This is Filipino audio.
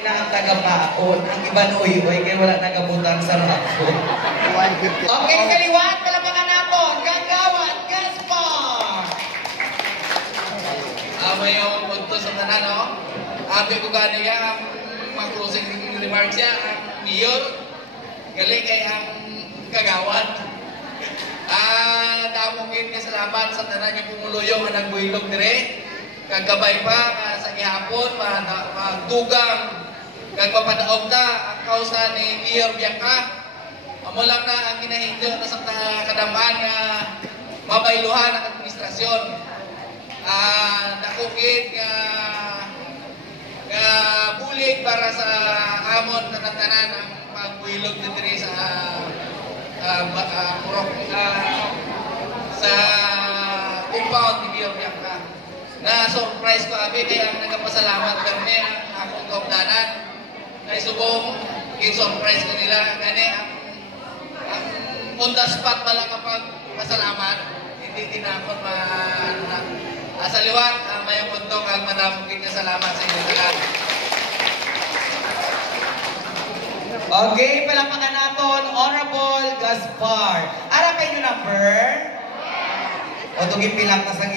na ang tagapaon, ang iba nuyoy, kaya wala nagabutang sa rato. Okay, kaliwat, palapakan natin, Gagawat, Gaspar! May yung punto sa tanan, no? Abi ko gani ang mag-closing remarks niya, ang mayor, galing kay ang kagawad. Damugin nga salamat sa tanan niya pumuluyong ang nagbuilog dire. Kagabay pa sa gihapon, magdugang, kagpapadaog ta ang kausa ni Mayor Bianca. Amo lang na ang kinahindo na sa kadamaan nga mabayluhan ang administrasyon. Nakukit nga bulig para sa amon tanan-tanan ang pagbuilog diri sa sa compound ni Mayor Bianca. Na-surprise ko abi kaya ang nagpasalamat kami ang akong kaupdanan. Naisubong i-surprise ko nila gani ang on the spot pala kapag pasalamat. Hindi tinapon sa liwat, may puntong ang madamugin na salamat sa inyo tanan. Okay, palapakan natin, Honorable Gaspar. Arapay nyo number? O tugin pilang na sa